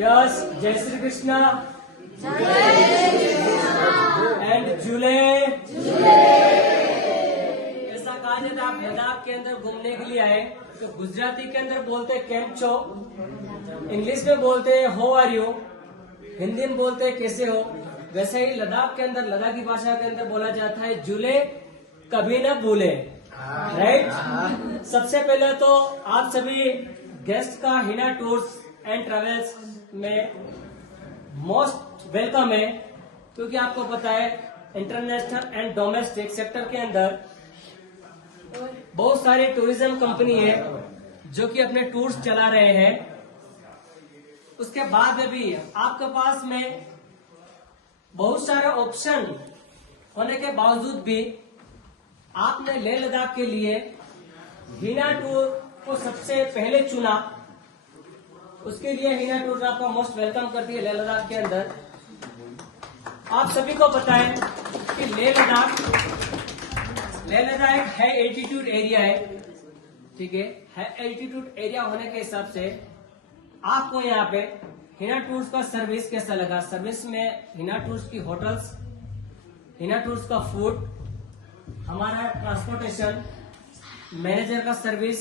Yes, जय Shri Krishna and झूले। ऐसा कहा जाता है आप लद्दाख के अंदर घूमने के लिए आए तो गुजराती के अंदर बोलते हैं केम छो, इंग्लिश में बोलते हैं हाउ आर यू, हिंदी में बोलते हैं कैसे हो। वैसे ही लद्दाख के अंदर लद्दाखी भाषा के अंदर बोला जाता है झूले कभी न भूले। राइट। सबसे पहले तो आप सभी गेस्ट का हिना टूर्स एंड ट्रेवल्स में मोस्ट वेलकम है, क्योंकि आपको पता है इंटरनेशनल एंड डोमेस्टिक सेक्टर के अंदर बहुत सारी टूरिज्म कंपनी है जो कि अपने टूर्स चला रहे हैं। उसके बाद में भी आपके पास में बहुत सारे ऑप्शन होने के बावजूद भी आपने लेह लद्दाख के लिए हिना टूर को सबसे पहले चुना। उसके लिए हिना टूर आपका मोस्ट वेलकम करती है लेह लद्दाख के अंदर। आप सभी को पता है कि लेह लद्दाख एक हाई एल्टीट्यूड एरिया है, ठीक है। हाई एल्टीट्यूड एरिया होने के हिसाब से आपको यहाँ पे हिना टूर्स का सर्विस कैसा लगा। सर्विस में हिना टूर्स की होटल्स, हिना टूर्स का फूड, हमारा ट्रांसपोर्टेशन, मैनेजर का सर्विस,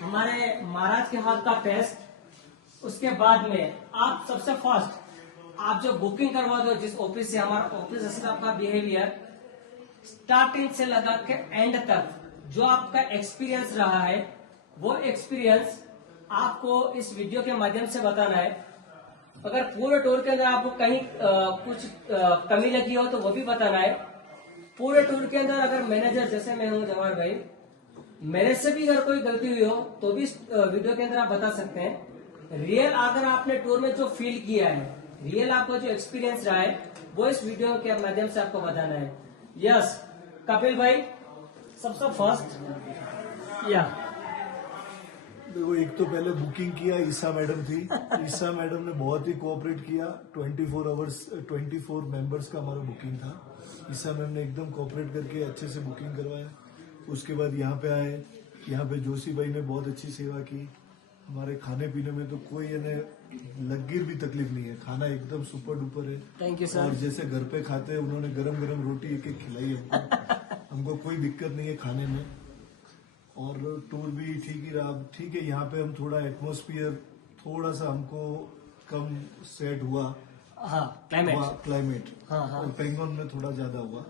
हमारे महाराज के हाथ का टेस्ट। उसके बाद में आप सबसे फर्स्ट आप जो बुकिंग करवा दो जिस ऑफिस से, हमारा ऑफिस स्टाफ का बिहेवियर स्टार्टिंग से लगा के एंड तक जो आपका एक्सपीरियंस रहा है वो एक्सपीरियंस आपको इस वीडियो के माध्यम से बताना है। अगर पूरे टूर के अंदर आपको कहीं कुछ कमी लगी हो तो वो भी बताना है। पूरे टूर के अंदर अगर मैनेजर जैसे मैं हूँ जवाहर भाई, मेरे से भी अगर कोई गलती हुई हो तो भी वीडियो के अंदर आप बता सकते हैं। रियल अगर आपने टूर में जो फील किया है, रियल आपका जो एक्सपीरियंस रहा है वो इस वीडियो के माध्यम से आपको बताना है। यस कपिल भाई, सबसे फर्स्ट या देखो, एक तो पहले बुकिंग किया ईसा मैडम थी। ईसा मैडम ने बहुत ही कोऑपरेट किया। 24 मेंबर्स का हमारा बुकिंग था। ईसा मैम ने एकदम कोऑपरेट करके अच्छे से बुकिंग करवाया। उसके बाद यहाँ पे आए, यहाँ पे जोशी भाई ने बहुत अच्छी सेवा की। हमारे खाने पीने में तो कोई लकीर भी तकलीफ नहीं है, खाना एकदम सुपर डुपर है। Thank you sir. और जैसे घर पे खाते हैं उन्होंने गरम गरम रोटी एक एक खिलाई हमको। हमको कोई दिक्कत नहीं है खाने में। और टूर भी ठीक ही रहा। ठीक है, यहाँ पे हम थोड़ा एटमॉस्फियर थोड़ा सा हमको कम सेट हुआ। हाँ, क्लाइमेट हाँ। और पेंगोन में थोड़ा ज्यादा हुआ।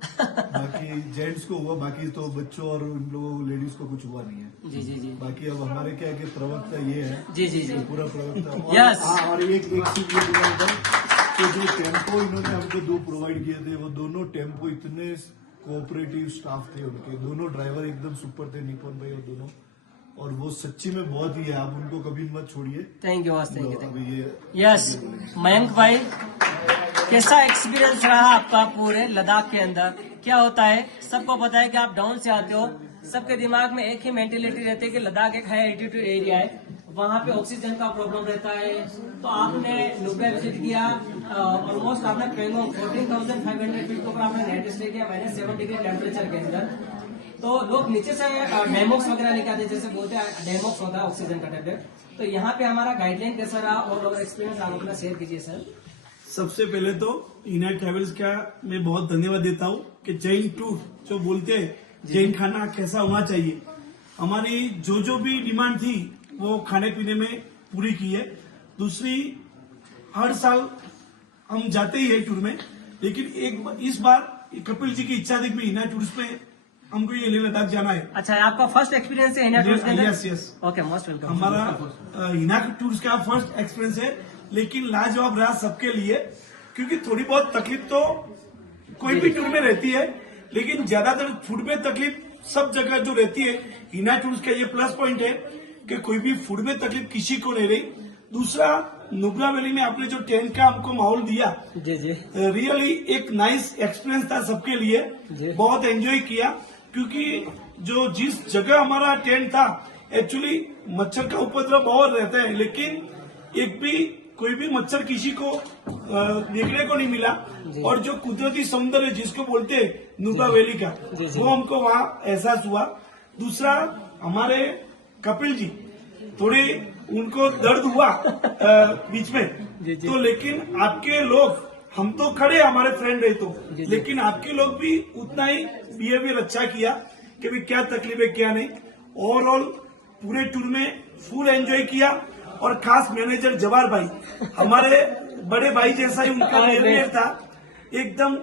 बाकी जेंट्स को हुआ, बाकी तो बच्चों और उन लोगों लेडीज को कुछ हुआ नहीं है। जी। बाकी अब हमारे क्या है कि प्रवक्ता ये है। जी। पूरा प्रवक्ता। Yes. और एक चीज ये बोला था कि जो टेम्पो इन्होंने हमको 2 प्रोवाइड किए थे, वो दोनों टेम्पो इतने कोऑपरेटिव स्टाफ थे उनके। दोनों ड्राइवर एकदम सुपर थे, निपुण भाई और दोनों। और वो सच्ची में बहुत ही है, आप उनको कभी मत छोड़िए। Thank you thank you. अभी ये यस मयंक भाई, कैसा एक्सपीरियंस रहा आपका पूरे लद्दाख के अंदर। क्या होता है, सबको पता है कि आप डाउन से आते हो, सबके दिमाग में एक ही मेंटेलिटी रहती है कि लद्दाख एक हाई एल्टीट्यूड एरिया है, वहाँ पे ऑक्सीजन का प्रॉब्लम रहता है। तो आपने नुब्रा विजिट किया, ऑलमोस्ट आपने पेंगोंग 14,500 फीट के ऊपर आपने नाइट स्टे किया -7 डिग्री टेम्परेचर के अंदर। तो लोग नीचे से डेमोक्स वगैरह लेके आते, जैसे बोलते हैं डेमोक्स होता है ऑक्सीजन का टेबलेट। तो यहाँ पे हमारा गाइडलाइन कैसा रहा और एक्सपीरियंस आप अपना शेयर कीजिए सर। सबसे पहले तो हिना ट्रेवल्स का मैं बहुत धन्यवाद देता हूँ कि जैन टूर जो बोलते हैं जैन खाना कैसा होना चाहिए, हमारी जो भी डिमांड थी वो खाने पीने में पूरी की है। दूसरी, हर साल हम जाते ही है टूर में, लेकिन इस बार कपिल जी की इच्छा थी कि हिना टूर्स पे हमको ये लेह लद्दाख जाना है। अच्छा, आपका फर्स्ट एक्सपीरियंस है हिना टूर्स के अंदर? यस। Okay, most welcome. हमारा हिना टूर्स का फर्स्ट एक्सपीरियंस है, लेकिन लाजवाब रहा सबके लिए। क्योंकि थोड़ी बहुत तकलीफ तो कोई भी टूर में रहती है, लेकिन ज्यादातर फूड में तकलीफ सब जगह जो रहती है, हिना टूर्स का ये प्लस पॉइंट है कि कोई भी फूड में तकलीफ किसी को नहीं रही। दूसरा, नुब्रा वैली में आपने जो टेंट का हमको माहौल दिया, जी रियली एक नाइस एक्सपीरियंस था सबके लिए। बहुत एंजॉय किया, क्योंकि जिस जगह हमारा टेंट था, एक्चुअली मच्छर का उपद्रव बहुत रहता है, लेकिन कोई भी मच्छर किसी को देखने को नहीं मिला। और जो कुदरती सौंदर्य जिसको बोलते हैं नुब्रा वैली का, वो हमको वहाँ एहसास हुआ। दूसरा, हमारे कपिल जी थोड़े उनको दर्द हुआ बीच में, जी, जी। तो लेकिन आपके लोग, हम तो खड़े हमारे फ्रेंड रहे तो, जी, जी। लेकिन आपके लोग भी उतना ही बिहेवियर अच्छा किया कि भी क्या तकलीफ है क्या नहीं। ओवरऑल पूरे टूर में फुल एंजॉय किया, और खास मैनेजर जवार भाई, हमारे बड़े भाई जैसा ही उनका बिहेवियर था एकदम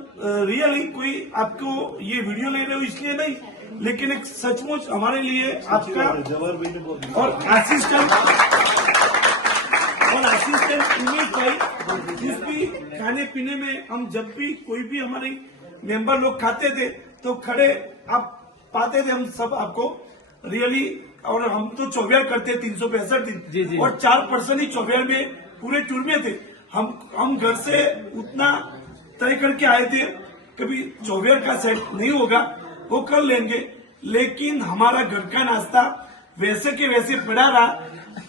रियली। कोई आपको ये वीडियो ले रहे हो इसलिए नहीं, लेकिन एक सचमुच हमारे लिए आपका जवाहर भाई ने बहुत और असिस्टेंट उमेश भाई, जिसकी खाने पीने में हम जब भी कोई भी हमारे मेंबर लोग खाते थे तो खड़े आप पाते थे हम सब आपको रियली। और हम तो चौबियार करते 365 जी, जी। दिन, और 4 पर्सन ही चौबियार में पूरे टूर में थे। हम घर से उतना तय करके आए थे, कभी चौबियार का सेट नहीं होगा वो कर लेंगे, लेकिन हमारा घर का नाश्ता वैसे के वैसे पड़ा रहा,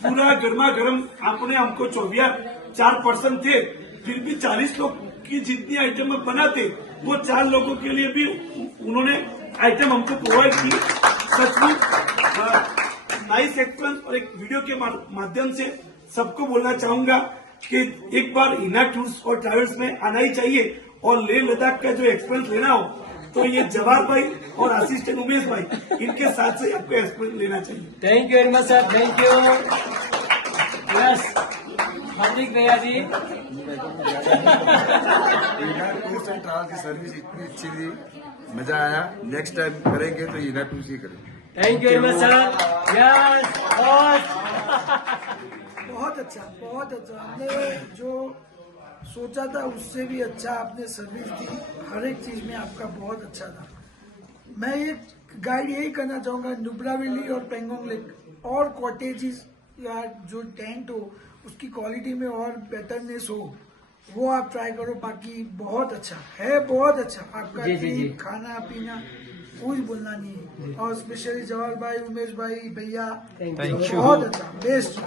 पूरा गर्मा गर्म। आपने हमको 4 पर्सन थे, फिर भी 40 लोग की जितनी आइटम बनाते वो 4 लोगों के लिए भी उन्होंने आइटम हमको प्रोवाइड की। सचमुच नाइस एक्सपीरियंस। और एक वीडियो के माध्यम से सबको बोलना चाहूंगा कि एक बार हिना टूर्स और ट्रैवल्स में आना ही चाहिए, और लेह लद्दाख का जो एक्सपीरियंस लेना हो तो ये जवाहर भाई और असिस्टेंट उमेश भाई, इनके साथ से आपको एक्सपीरियंस लेना चाहिए। Thank you very much sir, thank you. Yes Hardik भैया जी। टूर्स एंड ट्रैवल की सर्विस इतनी अच्छी थी, मजा आया। नेक्स्ट टाइम करेंगे तो हीना टूर्स ही करेंगे। Thank you very much sir. Yes बहुत अच्छा। हमने जो सोचा था उससे भी अच्छा आपने सर्विस दी, हर एक चीज में आपका बहुत अच्छा था। मैं ये गाइड यही करना चाहूंगा, नुब्रा वैली और पेंगोंग लेक और कॉटेजेस या जो टेंट हो उसकी क्वालिटी में और बेहतरनेस हो, वो आप ट्राई करो। बाकी बहुत अच्छा है, बहुत अच्छा आपका जी, जी, जी। टीम, खाना पीना कुछ बोलना नहीं है। और स्पेशली जवाहर भाई, उमेश भाई, भैया, Thank you. बहुत अच्छा, best.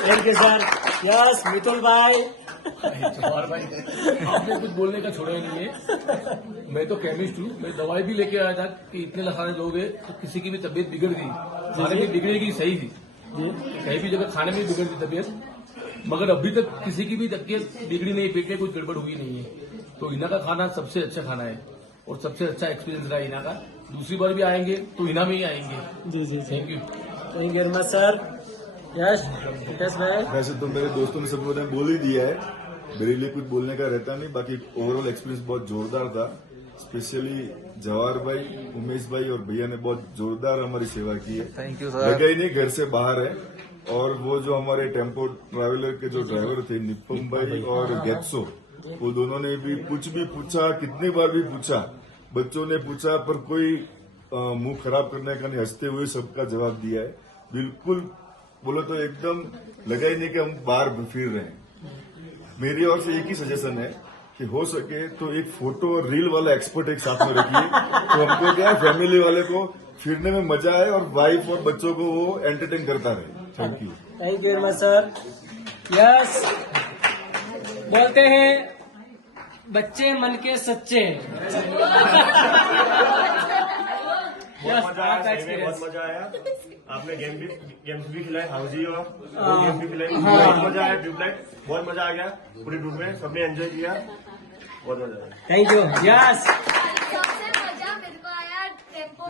Thank you sir. Yes Mitul भाई। जवाहर भाई आपने कुछ बोलने का छोड़ा ही नहीं है। मैं तो केमिस्ट हूँ, मैं दवाई भी लेके आया था कि इतने लखाने लोग हैं तो किसी की भी तबीयत बिगड़ गई, खाने में बिगड़ेगी सही थी, कहीं भी जगह खाने में बिगड़ गई तबीयत, मगर अभी तक किसी की भी तबीयत बिगड़ी नहीं, पेट में कुछ गड़बड़ हुई नहीं है। तो हिना का खाना सबसे अच्छा खाना है और सबसे अच्छा एक्सपीरियंस रहा हिना का। दूसरी बार भी आएंगे तो हिना में ही आएंगे। जी जी thank you. Thank you very much sir. Yes yes भाई। वैसे तो मेरे दोस्तों ने सब लोगों ने बोल ही दिया है, मेरे लिए कुछ बोलने का रहता नहीं। बाकी ओवरऑल एक्सपीरियंस बहुत जोरदार था। स्पेशली जवाहर भाई, उमेश भाई और भैया ने बहुत जोरदार हमारी सेवा की है। थैंक यू लगा ही नहीं घर से बाहर है। और वो जो हमारे टेम्पो ट्रैवलर के जो ड्राइवर थे निपुम भाई और गेत्सो, वो दोनों ने भी कुछ भी पूछा, कितनी बार भी पूछा, बच्चों ने पूछा, पर कोई मुंह खराब करने का नहीं, हंसते हुए सबका जवाब दिया है। बिल्कुल बोलो तो एकदम लगा ही नहीं कि हम बाहर फिर रहे हैं। मेरी ओर से एक ही सजेशन है कि हो सके तो एक फोटो और रील वाला एक्सपर्ट एक साथ में रखिए, तो हमको क्या फैमिली वाले को फिरने में मजा आए और वाइफ और बच्चों को वो एंटरटेन करता रहे। Thank you. Thank you very much sir. Yes बोलते हैं बच्चे मन के सच्चे। बहुत मजा आया, आपका सही में बहुत experience। मजा आया। आपने गेम्स भी खिलाए, हाउजी और गेम भी खिलाई, बहुत मजा आया। ट्यूबलाइट बहुत मजा आ गया, पूरी ट्रिप में सबने एंजॉय किया, बहुत मजा आया। Thank you. यस